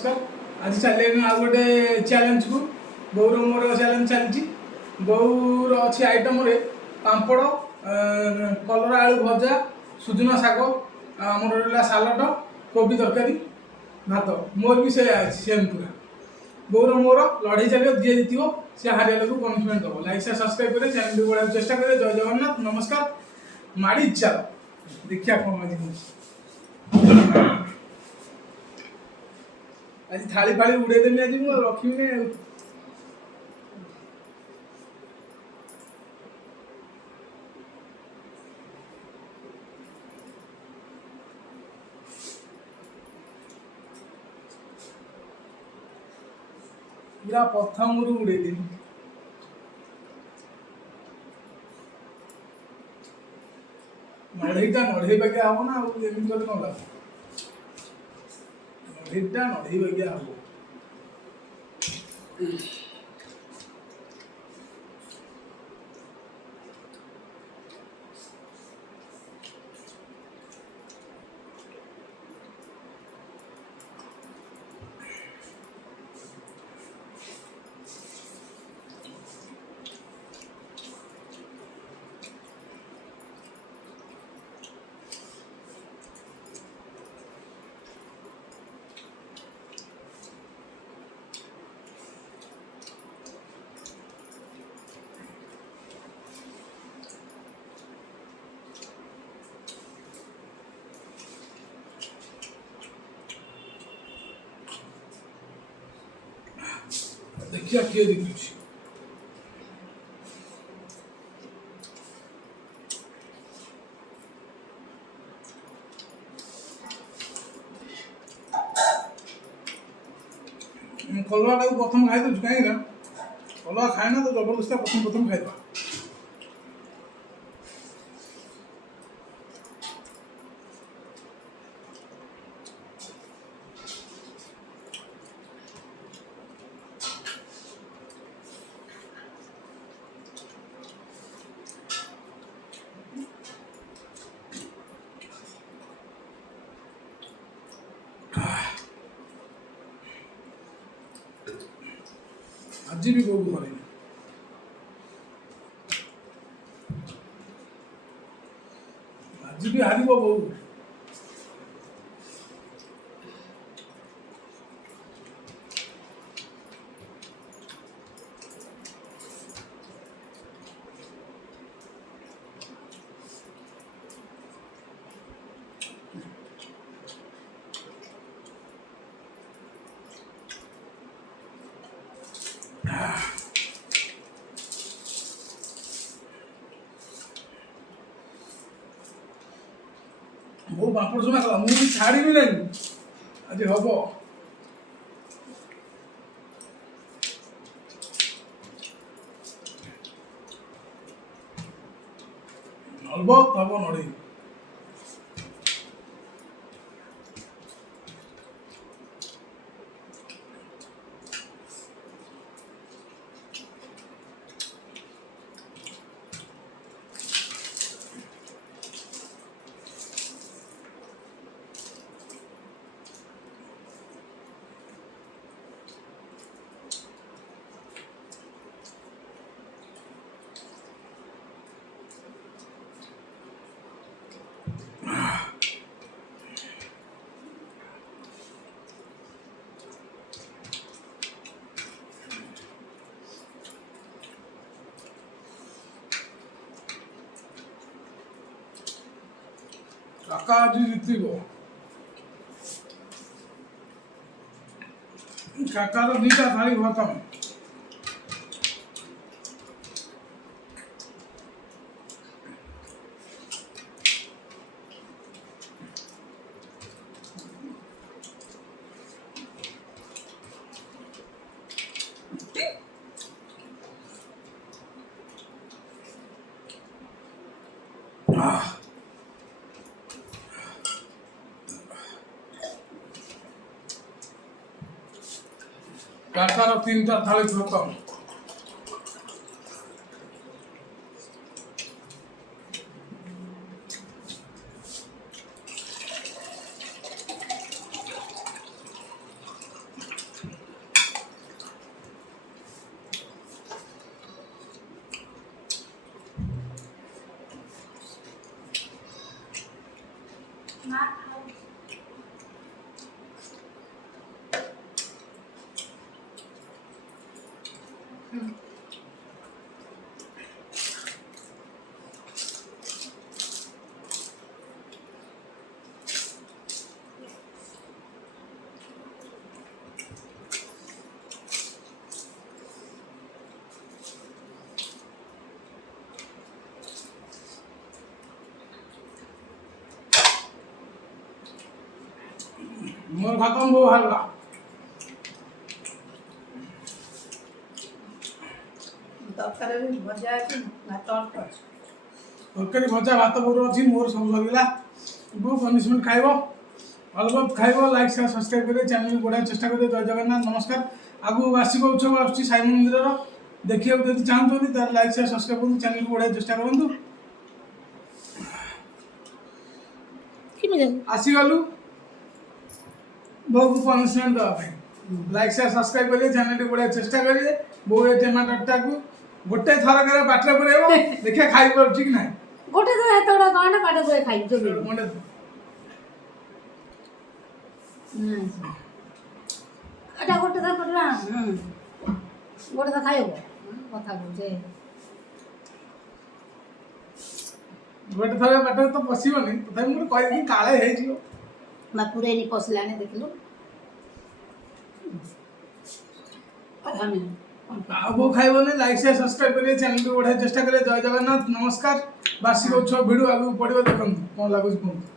आज चले आ गोटे चैलेंज को बोर मोर चैलेंज चलती बोर अच्छी आइटम रे पापड़ कलरा आलू भजा सुजना शाग आमर रहा सालड कोबी तरकारी भात मोर भी सेम पूरा बोर मोर लड़े चलिए जी जीत सी हारिया लोग पनिशमेंट दब लाइक से सब्सक्राइब करें चैनल को बढ़ाने चेष्टा करें। जय जगन्नाथ नमस्कार माड़ी चल देखिए कौन आज थाली फाड़ी उड़ेदेमी आज मुझे रखी पूरा प्रथम उड़ेदेमी नढ़ईटा नढ़ई बागिया हम ना एमती कल कौन नढ़ईटा नढ़ई बागिया हम देखिए किए देखुची कलवा टाइम प्रथम खाई दूँ कहीं कलवा खाए ना तो जबरदस्ती प्रथम प्रथम खाई आज भी बोल घरे आज भी हार बो वो पापड़ सुना कला मुझे छाड़ी भी नहीं आज हम अलबत हम नड़ी काका आज जीत काकार दीटा थाली खत्म काकार तीन थाली खत्म मोर खत्म वो हल्ला ତରକାରୀ ଭଜା ଅଛି ଭାତ ଅଳ୍ପ ଅଛି। ତରକାରୀ ଭଜା ଭାତ ମୋର ଅଛି ମୋର ସବୁ ସରିଗଲା। ବୋଉ ପନିସମେଣ୍ଟ ଖାଇବ ଅଲବତ ଖାଇବ ଲାଇକ୍ ସେୟାର ସବସ୍କ୍ରାଇବ କରିବେ ଚ୍ୟାନେଲକୁ ବଢ଼ାଇବାକୁ ଚେଷ୍ଟା କରିବେ। ଜୟ ଜଗନ୍ନାଥ ନମସ୍କାର। ଆଗକୁ ବାର୍ଷିକ ଉତ୍ସବ ଆସୁଛି ସାଇ ମନ୍ଦିରର ଦେଖିବାକୁ ଯଦି ଚାହୁଁଛନ୍ତି ତାହେଲେ ଲାଇକ୍ ସେୟାର ସବସ୍କ୍ରାଇବ କରନ୍ତୁ ଚ୍ୟାନେଲକୁ ବଢ଼ାଇବାକୁ ଚେଷ୍ଟା କରନ୍ତୁ। ଆସିଗଲୁ ବୋଉକୁ ପନିସମେଣ୍ଟ ଦେବା ପାଇଁ ଲାଇକ୍ ସେୟାର ସବସ୍କ୍ରାଇବ କରିବେ ଚ୍ୟାନେଲଟି ବଢ଼ାଇବାକୁ ଚେଷ୍ଟା କରିବେ। ବୋଉ ଏ ଟମାଟରଟାକୁ ଗୋଟେ ଥରକରେ ବାଟରେ ପୁରେଇବ ଦେଖିବା ଖାଇପାରୁଛି କି ନାହିଁ। ଗୋଟେ ଥର ଏତେ ଗୁଡ଼ା କ'ଣ ପାଟ ପୁରା ଖାଇଛୁ ଏଟା ଗୋଟେ ଥର କରିବା ଗୋଟେ ଥର ଖାଇବ କଥା କହୁଛେ ଗୋଟେ ଥର ବାଟରେ ତ ପଶିବନି ତଥାପି ମୁଁ କହିବି କାଳେ ହେଇଯିବ ନା ପୁରେଇନି ପଶିଲାଣି ଦେଖିଲୁ ଆଉ ବୋଉ ଖାଇବନି ଲାଇକ୍ ସେୟାର ସବସ୍କ୍ରାଇବ କରିବେ ଚ୍ୟାନେଲକୁ ବଢ଼ାଇବାକୁ ଚେଷ୍ଟା କରିବେ। ଜୟ ଜଗନ୍ନାଥ ନମସ୍କାର। ବାର୍ଷିକ ଉତ୍ସବ ଭିଡ଼ିଓ ଆଗକୁ ପଡ଼ିବ ଦେଖନ୍ତୁ କ'ଣ ଲାଗୁଛି କୁହନ୍ତୁ।